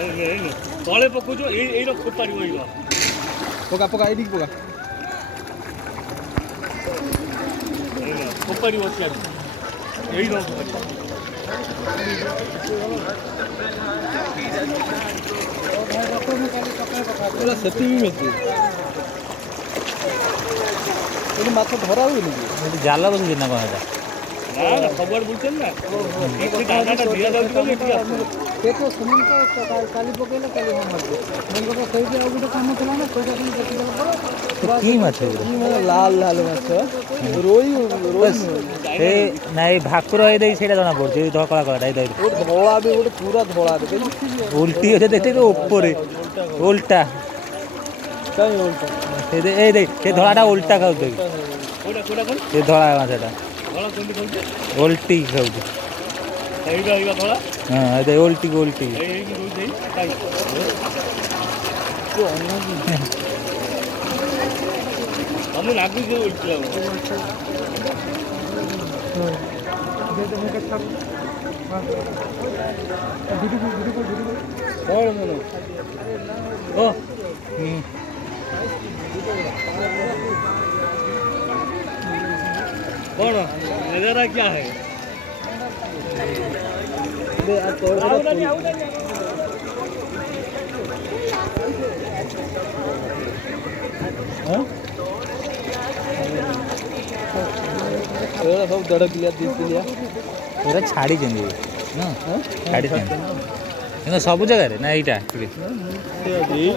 तले पकाउछु एई र खोपारी गइबो पका पका एडी पका खोपारी बसिया एई र पूरा सेटिंग में थी एडी माछ धरा हुइनी कि जाल बसुଛି ना कौन है ना खबर बुझछन ना एक दाना दिया जाउछ बोले एठी आसो ते तो सुनिन को काली पकेला काली हम मत मन को सही जे आउ काम थला ना कोटा दिन देखि देला की माछ है की मतलब लाल लाल माछ रोई रोई ए नाही भाकुर है देई सेटा जना पड़छ धकला कला दई दई धोला भी गोटे पूरा धोला दे उल्टी होते देखते तो ऊपर उल्टा कहीं उल्टा ए दे से धଳାटा उल्टा खाउ दे कोडा कोडा कोन से धळा माछटा धळा कोंडी कोंडी उल्टी खाउ एईगा एईगा धळा हां दे उल्टी उल्टी एई की रोई देई काई तो अन्ना हमु लागु जे उल्टी लागो दे दे मैं कट दीदी कौन मनो ओ कौन नजारा क्या है दे आ तोड़ हां एड़ा सब दड़क लिया दिस लिया पूरा छाड़ी जंदी ना छाड़ी जंदी सब जगह रे ना एटा